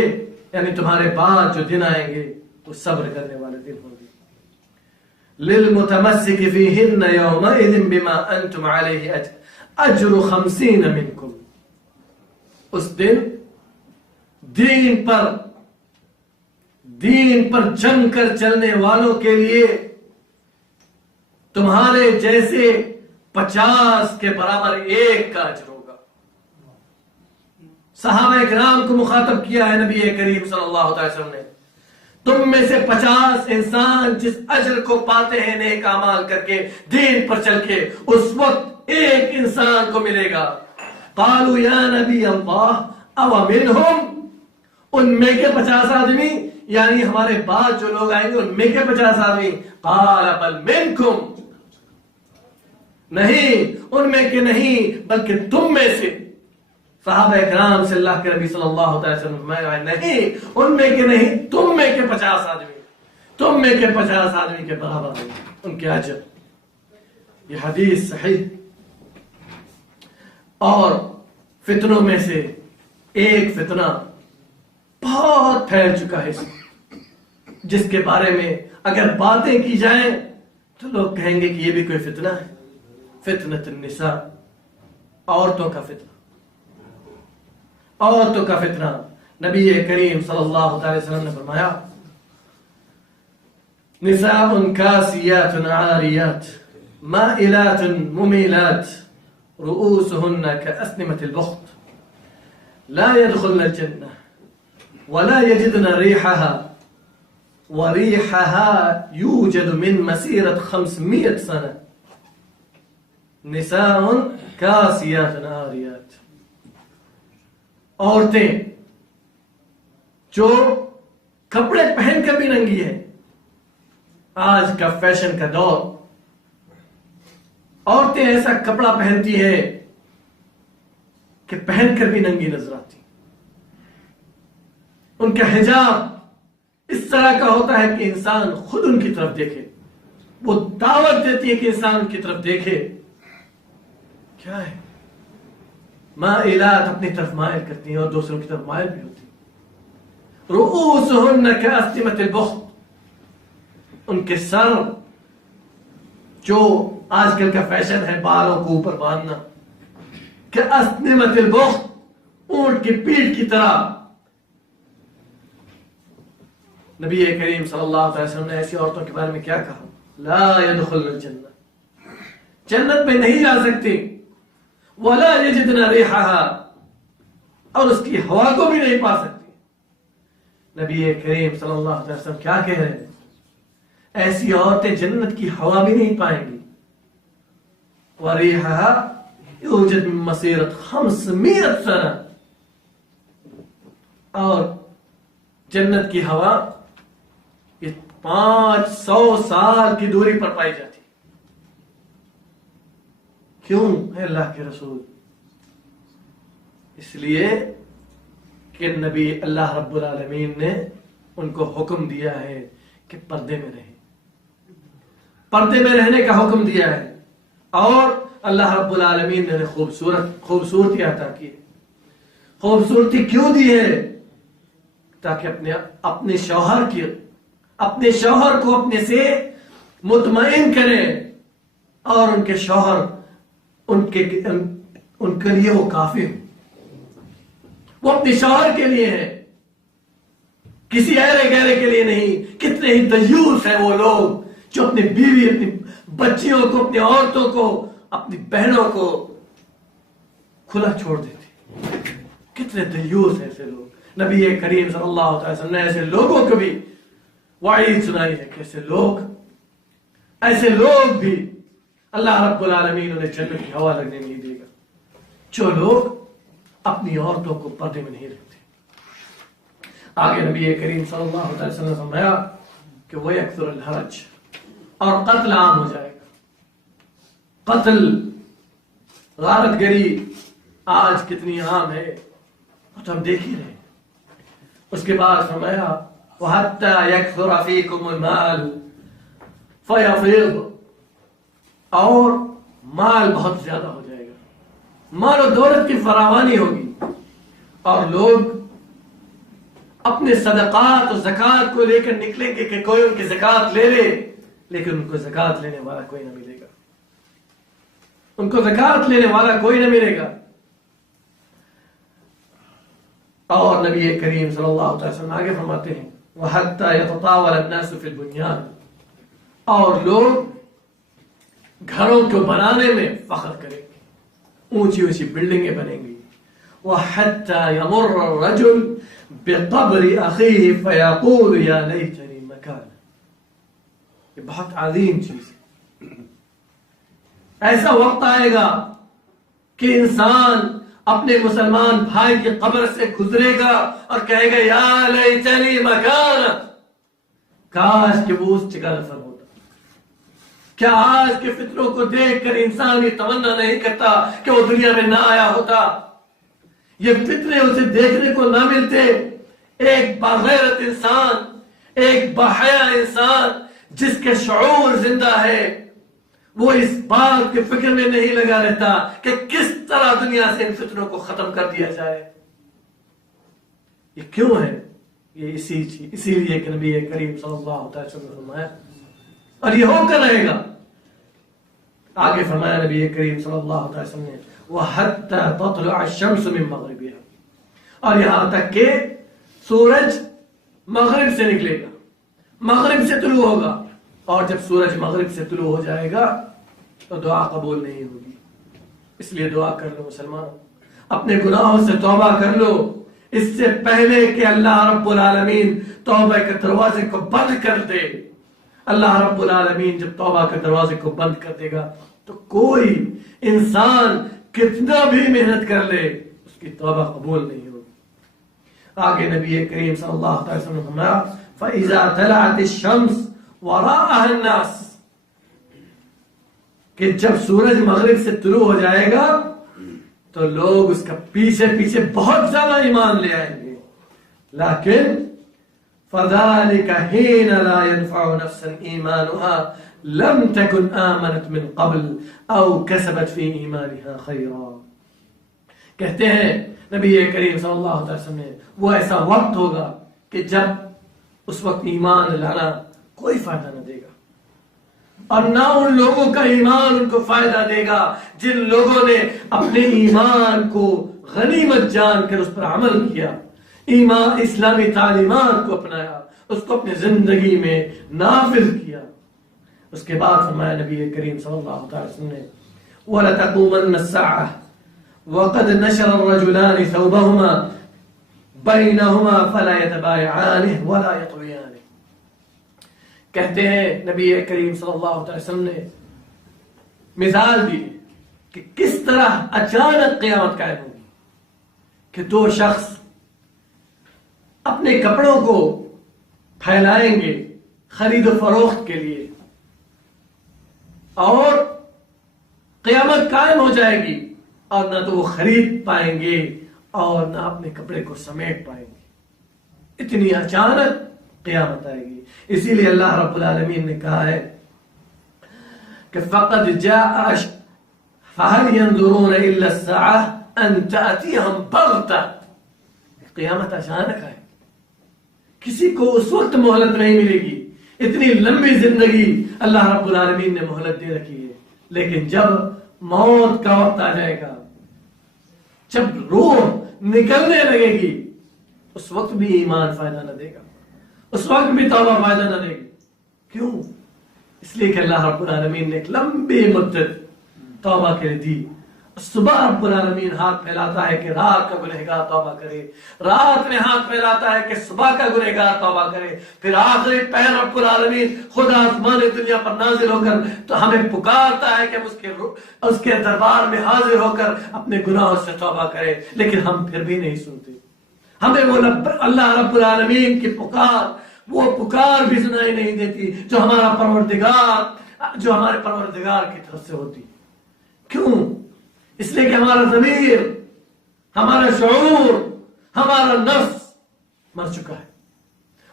یعنی تمہارے بعد جو دن آئیں گے وہ صبر کرنے والے دن ہوں گے. للمتمسک فیہن یومئذ بما انتم علیہ اجر 50 منکم. اس دن دین پر جنگ کر چلنے والوں کے لیے تمہارے جیسے 50 کے برابر ایک کا اجر ہوگا. صحابہ اکرام کو مخاطب کیا ہے نبی کریم صلی اللہ علیہ وسلم نے، تم میں سے 50 انسان جس اجر کو پاتے ہیں نیک اعمال کر کے دین پر چل کے، اس وقت ایک انسان کو ملے گا. قالوا یا نبی اللہ او منہم، ان میں کے 50 آدمی یعنی ہمارے بعد جو لوگ آئیں گے ان میں کے 50 آدمی. قال بل منکم، نہیں ان میں کے نہیں بلکہ تم میں سے. صحابہ اکرام سے اللہ کے نبی صلی اللہ علیہ وسلم نہیں ان میں کے نہیں، تم میں کے 50 آدمی، تم میں کے 50 آدمی کے برابر ہیں ان کے اجر. یہ حدیث صحیح. اور فتنوں میں سے ایک فتنہ بہت پھیل چکا ہے جس کے بارے میں اگر باتیں کی جائیں تو لوگ کہیں گے کہ یہ بھی کوئی فتنہ ہے. فتنۃ النساء، عورتوں کا فتنہ. عورتوں کا فتنہ. نبی کریم صلی اللہ علیہ وسلم نے فرمایا نساء کاسیات عاریات مائلات ممیلات رؤوسهن كأسنمة البخت لا يدخلن الجنة ولا يجدن ريحها وريحها يوجد من مسيرة 500 سنة. نساء كاسيات عاريات، عورتیں جو کپڑے پہن کر بھی ننگی ہیں. آج کا فیشن کا دور، عورتیں ایسا کپڑا پہنتی ہیں کہ پہن کر بھی ننگی نظر آتی. ان کا حجاب اس طرح کا ہوتا ہے کہ انسان خود ان کی طرف دیکھے. وہ دعوت دیتی ہے کہ انسان ان کی طرف دیکھے. کیا ہے؟ مائلات، اپنی طرف مائل کرتی ہیں اور دوسروں کی طرف مائل بھی ہوتی ہیں. رؤوسهن كأسنمة البخت، ان کے سر جو آج کل کا فیشن ہے بالوں کو اوپر باندھنا، كأسنمة البخت، اونٹ کی پیٹھ کی طرح. نبی کریم صلی اللہ علیہ وسلم نے ایسی عورتوں کے بارے میں کیا کہا؟ لا يدخلن الجنہ، جنت میں نہیں جا سکتی. ولا یجدن ریحها، اور اس کی ہوا کو بھی نہیں پا سکتی. نبی کریم صلی اللہ علیہ وسلم کیا کہہ رہے ہیں؟ ایسی عورتیں جنت کی ہوا بھی نہیں پائیں گی. وریحها یوجد من مسیرت 500 سنہ، اور جنت کی ہوا یہ 500 سال کی دوری پر پائی جاتی. کیوں ہے اللہ کے رسول؟ اس لیے کہ نبی اللہ رب العالمین نے ان کو حکم دیا ہے کہ پردے میں رہیں، پردے میں رہنے کا حکم دیا ہے. اور اللہ رب العالمین نے خوبصورتی عطا کی ہے. خوبصورتی کیوں دی ہے؟ تاکہ اپنے شوہر کو اپنے سے مطمئن کرے، اور ان کے شوہر ان کے لیے وہ کافی ہو. وہ اپنے شوہر کے لیے ہے، کسی ایرے گہرے کے لیے نہیں. کتنے ہی دیوس ہیں وہ لوگ جو اپنی بیوی، اپنی بچیوں کو، اپنی عورتوں کو، اپنی بہنوں کو کھلا چھوڑ دیتے. کتنے دیوس ہیں ایسے لوگ. نبی کریم صلی اللہ علیہ وسلم نے ایسے لوگوں کو بھی وعید سنائی ہے کہ ایسے لوگ بھی اللہ رب العالمین انہیں جنت کی ہوا لگنے نہیں دے گا، جو لوگ اپنی عورتوں کو پردے میں نہیں رکھتے. آگے نبی کریم صلی اللہ علیہ وسلم نے فرمایا کہ وہ یکثر الحرج، اور قتل عام ہو جائے گا. قتل، غارت گری آج کتنی عام ہے، وہ تو ہم دیکھ ہی رہے ہیں. اس کے بعد فرمایا وَحَتَّى يَكْثُرَ فِيكُمُ الْمَالُ فَيَفِيضُ، اور مال بہت زیادہ ہو جائے گا، مال و دولت کی فراوانی ہوگی، اور لوگ اپنے صدقات و زکوٰۃ کو لے کر نکلیں گے کہ کوئی ان کی زکوٰۃ لے لے، لیکن ان کو زکوٰۃ لینے والا کوئی نہ ملے گا. ان کو زکوٰۃ لینے والا کوئی نہ ملے گا. اور نبی کریم صلی اللہ علیہ وسلم آگے فرماتے ہیں وَحَتَّى يَتَطَاوَلَ النَّاسُ فِي الْبُنْيَانِ، اور لوگ گھروں کو بنانے میں فخر کریں گے، اونچی اونچی بلڈنگیں بنیں گی. وَحَتَّى يَمُرَّ الرَّجُلُ بِقَبْرِ أَخِيهِ فَيَقُولُ يَا لَيْتَنِي مَكَانَهُ. یہ بہت عظیم چیز ہے. ایسا وقت آئے گا کہ انسان اپنے مسلمان بھائی کی قبر سے گزرے گا اور کہے گا یا لیتنی مکان، کاش کہ وہ اس جگہ نظر ہوتا. کیا آج کے فتنوں کو دیکھ کر انسان یہ تمنا نہیں کرتا کہ وہ دنیا میں نہ آیا ہوتا؟ یہ فتنے اسے دیکھنے کو نہ ملتے. ایک باغیرت انسان، ایک باحیا انسان جس کے شعور زندہ ہے، وہ اس بات کے فکر میں نہیں لگا رہتا کہ کس طرح دنیا سے ان فتنوں کو ختم کر دیا جائے. یہ کیوں ہے؟ یہ اسی لیے کہ نبی کریم صلی اللہ علیہ وسلم نے فرمایا، اور یہ ہو کر رہے گا. آگے فرمایا نبی کریم صلی اللہ علیہ وسلم نے وَحَتَّى تَطْلُعَ الشَّمْسُ مِن مَغْرِبِهَا، اور یہاں تک کہ سورج مغرب سے نکلے گا، مغرب سے طلوع ہوگا. اور جب سورج مغرب سے طلوع ہو جائے گا تو دعا قبول نہیں ہوگی. اس لیے دعا کر لو مسلمان، اپنے گناہوں سے توبہ کر لو اس سے پہلے کہ اللہ رب العالمین توبہ کے دروازے کو بند کر دے. اللہ رب العالمین جب توبہ کے دروازے کو بند کر دے گا تو کوئی انسان کتنا بھی محنت کر لے اس کی توبہ قبول نہیں ہوگی. آگے نبی کریم صلی اللہ علیہ وسلم نے فرمایا فَإِذَا طَلَعَتِ الشَّمْسُ وَرَاءَهَا النَّاسُ، کہ جب سورج مغرب سے طلوع ہو جائے گا تو لوگ اس کا پیچھے پیچھے بہت زیادہ ایمان لے آئیں گے. لیکن فَذَلِكَ حِينَ لَا يَنْفَعُ نَفْسًا إِيمَانُهَا لَمْ تَكُنْ آمَنَتْ مِنْ قَبْلِ أَوْ كَسَبَتْ فِي إِيمَانِهَا خَيْرًا. کہتے ہیں نبی کریم صلی اللہ علیہ وسلم نے وہ ایسا وقت ہوگا کہ جب اس وقت ایمان لانا کوئی فائدہ نہ دے گا، اور نہ ان لوگوں کا ایمان ان کو فائدہ دے گا جن لوگوں نے اپنے ایمان کو غنیمت جان کر اس پر عمل کیا، ایمان اسلامی تعلیمات کو اپنایا، اس کو اپنی زندگی میں نافذ کیا، اس کے بعد فرمایا نبی کریم صلی اللہ علیہ وسلم نے وَلَتَقُومَنَّ السَّاعَةُ وَقَدْ نَشَرَ الرَّجُلَانِ ثَوْبَهُمَا بَيْنَهُمَا فَلَا يَتَبَايَعَانِهِ وَلَا يَطْوِيَانِهِ۔ کہتے ہیں نبی کریم صلی اللہ علیہ وسلم نے مثال دی کہ کس طرح اچانک قیامت قائم ہوگی کہ دو شخص اپنے کپڑوں کو پھیلائیں گے خرید و فروخت کے لیے، اور قیامت قائم ہو جائے گی اور نہ تو وہ خرید پائیں گے اور نہ اپنے کپڑے کو سمیٹ پائیں گے، اتنی اچانک قیامت آئے گی۔ اسی لیے اللہ رب العالمین نے کہا ہے کہ فَقَدْ جَاءَ فَهَلْ يَنْظُرُونَ إِلَّا السَّاعَةَ أَن تَأْتِيَهُمْ بَغْتَةً، قیامت اچانک آئے، کسی کو اس وقت مہلت نہیں ملے گی، اتنی لمبی زندگی اللہ رب العالمین نے مہلت دے رکھی ہے، لیکن جب موت کا وقت آ جائے گا، جب روح نکلنے لگے گی، اس وقت بھی ایمان فائدہ نہ دے گا، اس وقت بھی توبہ فائدہ نہ دے گی۔ کیوں؟ اس لیے کہ اللہ رب العالمین نے ایک لمبی مدت توبہ کے لیے دی۔ صبح رب العالمین ہاتھ پھیلاتا ہے کہ رات کا گنہگار توبہ کرے، رات میں ہاتھ پھیلاتا ہے کہ صبح کا گنہگار توبہ کرے، پھر آخری پہر رب العالمین خدا آسمان دنیا پر نازل ہو کر تو ہمیں پکارتا ہے کہ ہم اس کے دربار میں حاضر ہو کر اپنے گناہوں سے توبہ کرے، لیکن ہم پھر بھی نہیں سنتے، ہمیں وہ اللہ رب العالمین کی پکار، وہ پکار بھی سنائی نہیں دیتی جو ہمارے پروردگار کی طرف سے ہوتی۔ کیوں؟ اس لیے کہ ہمارا ضمیر، ہمارا شعور، ہمارا نفس مر چکا ہے،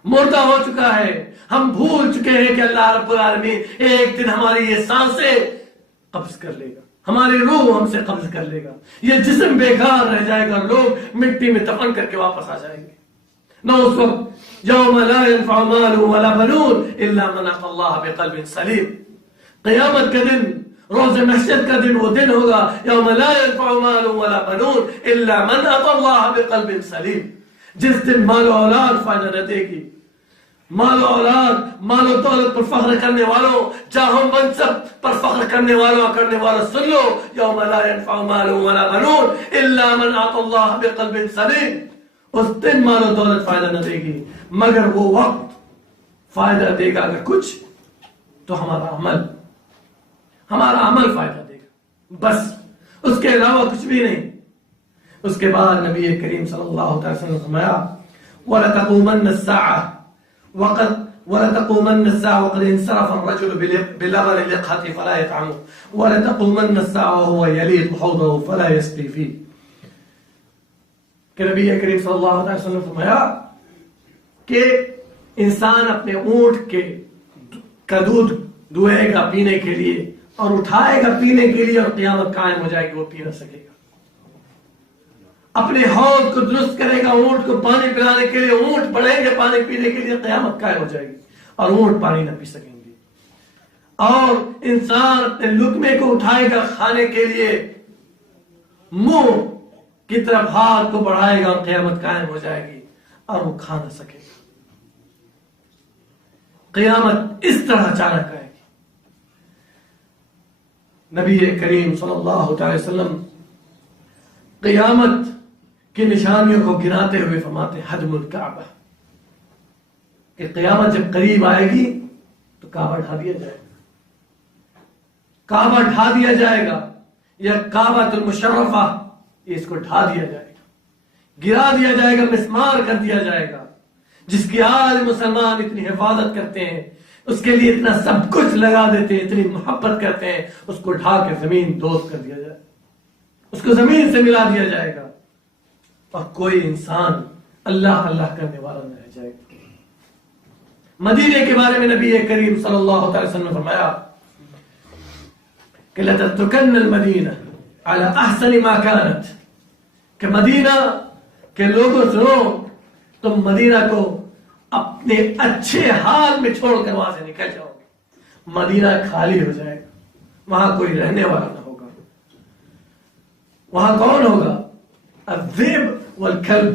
مردہ ہو چکا ہے، ہم بھول چکے ہیں کہ اللہ رب العالمین ایک دن ہماری یہ سانسیں قبض کر لے گا، ہماری روح ہم سے قبض کر لے گا، یہ جسم بیکار رہ جائے گا، لوگ مٹی میں دفن کر کے واپس آ جائیں گے۔ نہ اس وقت یوم لا ينفع مال ولا بنون الا من اتى الله بقلب سلیم، قیامت کا دن، روز محشر کا دن وہ دن ہوگا یوم لا ينفع مال ولا بنون الا من اتى الله بقلب سلیم، جس دن مال و اولاد فائدہ نہ دے گی۔ مال و اولاد، مال و دولت پر فخر کرنے والوں، جاہ و منصب پر فخر کرنے والوں سن لو، یوم لا ينفع مال ولا بنون الا من اتى الله بقلب سلیم، اس دن مال و دولت فائدہ نہ دے گی، مگر وہ وقت فائدہ دے گا اگر کچھ تو ہمارا عمل فائدہ دے گا، بس اس کے علاوہ کچھ بھی نہیں۔ اس کے بعد نبی کریم صلی اللہ علیہ وسلم نے فرمایا وَلَتَقُومَنَّ السَّاعَةُ وَقَدْ انصرف الرَّجُلُ بِلَغَنِ اللِّقْحَةِ فَلَا يَطْعَمُهُ وَلَتَقُومَنَّ السَّاعَةُ وَهُوَ يَلِيقُ حَوْضَهُ فَلَا يَسْقِي فِيهِ، کہ نبی کریم صلی اللہ علیہ وسلم نے فرمایا کہ انسان اپنے اونٹ کا دودھ دوہے گا پینے کے لیے اور اٹھائے گا پینے کے لیے، اور قیامت قائم ہو جائے گی، وہ پی نہ سکے گا۔ اپنے حوض کو درست کرے گا اونٹ کو پانی پلانے کے لیے، اونٹ بڑھیں گے پانی پینے کے لیے، قیامت قائم ہو جائے گی اور اونٹ پانی نہ پی سکیں گے۔ اور انسان اپنے لقمے کو اٹھائے گا کھانے کے لیے، منہ کی طرف ہاتھ کو بڑھائے گا اور قیامت قائم ہو جائے گی اور وہ کھا نہ سکے گا۔ قیامت اس طرح اچانک آئے گی۔ نبی کریم صلی اللہ علیہ وسلم قیامت کی نشانیوں کو گناتے ہوئے فرماتے حدم الکعبہ، کہ قیامت جب قریب آئے گی تو کعبہ ڈھا دیا جائے گا، کعبہ ڈھا دیا جائے گا، یا کعبۃ المشرفہ، اس کو ڈھا دیا جائے گا، گرا دیا جائے گا، مسمار کر دیا جائے گا، جس کی آج مسلمان اتنی حفاظت کرتے ہیں، اس کے لیے اتنا سب کچھ لگا دیتے ہیں، اتنی محبت کرتے ہیں، اس کو ڈھا کے زمین دوست کر دیا جائے، اس کو زمین سے ملا دیا جائے گا، اور کوئی انسان اللہ اللہ کرنے والا نہ رہ جائے گا۔ مدینے کے بارے میں نبی کریم صلی اللہ علیہ وسلم نے فرمایا کہ لَتَتْرُكَنَّ الْمَدِينَةَ عَلَى أَحْسَنِ مَا كَانَتْ، کہ مدینہ کے لوگوں سنو، تم مدینہ کو اپنے اچھے حال میں چھوڑ کر وہاں سے نکل جاؤ گے، مدینہ خالی ہو جائے گا، وہاں کوئی رہنے والا نہ ہوگا۔ وہاں کون ہوگا؟ الذئب والکلب،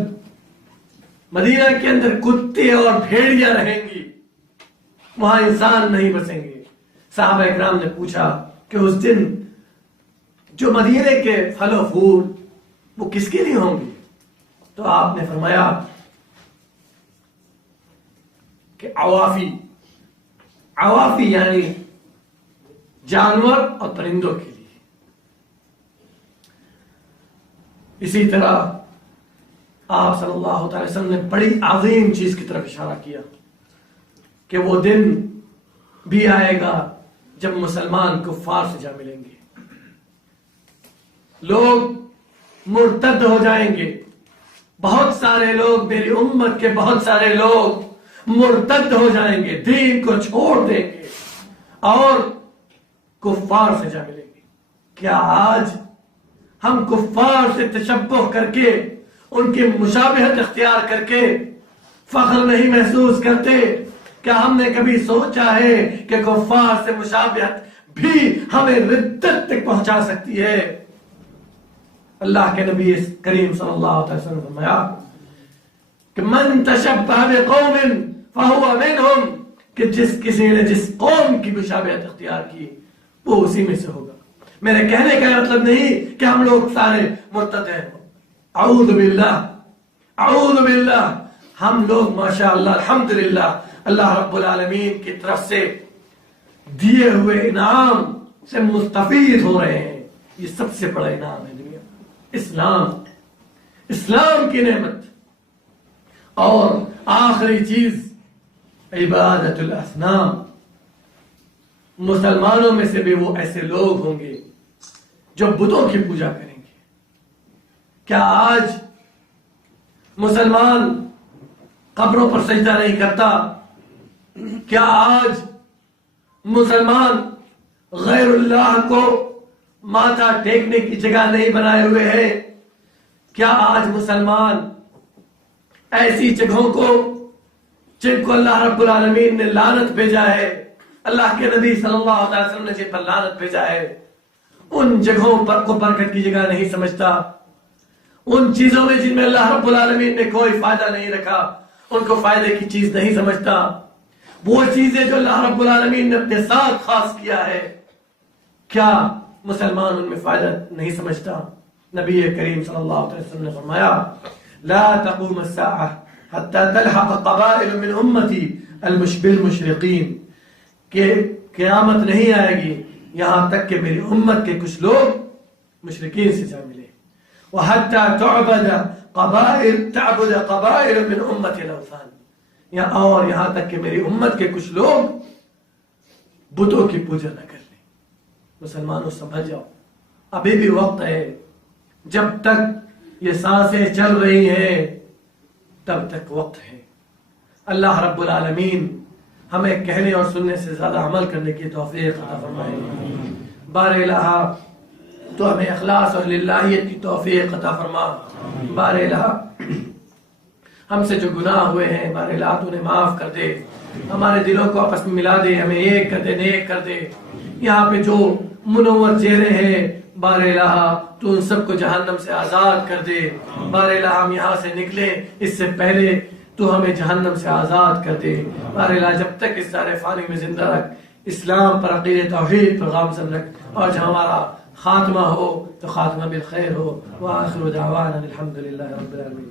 مدینہ کے اندر کتے اور بھیڑیاں رہیں گی، وہاں انسان نہیں بسیں گے۔ صحابہ اکرام نے پوچھا کہ اس دن جو مدینے کے پھل و پھول وہ کس کے لیے ہوں گے؟ تو آپ نے فرمایا کہ عوافی یعنی جانور اور پرندوں کے لیے۔ اسی طرح آپ صلی اللہ تعالی وسلم نے بڑی عظیم چیز کی طرف اشارہ کیا کہ وہ دن بھی آئے گا جب مسلمان کفار سے جا ملیں گے، لوگ مرتد ہو جائیں گے، بہت سارے لوگ، میری امت کے بہت سارے لوگ مرتد ہو جائیں گے، دین کو چھوڑ دیں گے اور کفار سے جا ملیں گے۔ کیا آج ہم کفار سے تشبہ کر کے، ان کی مشابہت اختیار کر کے فخر نہیں محسوس کرتے؟ کیا ہم نے کبھی سوچا ہے کہ کفار سے مشابہت بھی ہمیں ردت تک پہنچا سکتی ہے؟ اللہ کے نبی کریم صلی اللہ علیہ وسلم نے فرمایا کہ من تشبہ بقوم فہو منہم، کہ جس کسی نے جس قوم کی مشابہت اختیار کی وہ اسی میں سے ہوگا۔ میرے کہنے کا مطلب نہیں کہ ہم لوگ سارے مرتد ہیں، اعوذ باللہ اعوذ باللہ، ہم لوگ ماشاءاللہ الحمدللہ اللہ رب العالمین کی طرف سے دیے ہوئے انعام سے مستفید ہو رہے ہیں۔ یہ سب سے بڑا انعام ہے دنیا، اسلام کی نعمت۔ اور آخری چیز عبادت الاصنام، مسلمانوں میں سے بھی وہ ایسے لوگ ہوں گے جو بتوں کی پوجا کریں گے۔ کیا آج مسلمان قبروں پر سجدہ نہیں کرتا؟ کیا آج مسلمان غیر اللہ کو ماتھا ٹیکنے کی جگہ نہیں بنائے ہوئے ہیں؟ کیا آج مسلمان ایسی جگہوں کو جن کو اللہ رب العالمین نے لعنت بھیجا ہے، اللہ کے نبی صلی اللہ علیہ وسلم نے جن پر لعنت بھیجا ہے، ان جگہوں پر کو برکت کی جگہ نہیں سمجھتا؟ ان چیزوں میں جن میں اللہ رب العالمین نے کوئی فائدہ نہیں رکھا ان کو فائدے کی چیز نہیں سمجھتا؟ وہ چیزیں جو اللہ رب العالمین نے اپنے ساتھ خاص کیا ہے، کیا مسلمان ان میں فائدہ نہیں سمجھتا؟ نبی کریم صلی اللہ علیہ وسلم نے فرمایا لا تقوم الساعة حتى تلحق قبائل من امتی بالمشرقین، کہ قیامت نہیں آئے گی یہاں تک کہ میری امت کے کچھ لوگ مشرکین سے جا ملے، وحتى تعبد قبائل من امت الاوثان، اور یہاں تک کہ میری امت کے کچھ لوگ بتوں کی پوجا نہ کر لیں۔ مسلمانوں سمجھ جاؤ، ابھی بھی وقت ہے، جب تک یہ سانسیں چل رہی ہیں تب تک وقت ہے۔ اللہ رب العالمین ہمیں کہنے اور سننے سے زیادہ عمل کرنے کی توفیق عطا فرمائے۔ بار الہ تو ہمیں اخلاص اور للہیت کی توفیق عطا فرما۔ بار الہ ہم سے جو گناہ ہوئے ہیں بار الہ تو انہیں معاف کر دے، ہمارے دلوں کو آپس میں ملا دے، ہمیں ایک کر دے، نیک کر دے۔ یہاں پہ جو منور چہرے ہیں بار الہ تو ان سب کو جہنم سے آزاد کر دے۔ بار الہ ہم یہاں سے نکلے اس سے پہلے تو ہمیں جہنم سے آزاد کر دے۔ بار الہ جب تک اس سارے فانی میں زندہ رکھ، اسلام پر، عقیدہ توحید پر گامزن رکھ، اور جب ہمارا خاتمہ ہو تو خاتمہ بالخیر ہو۔ وآخر دعوانا الحمدللہ رب العالمین۔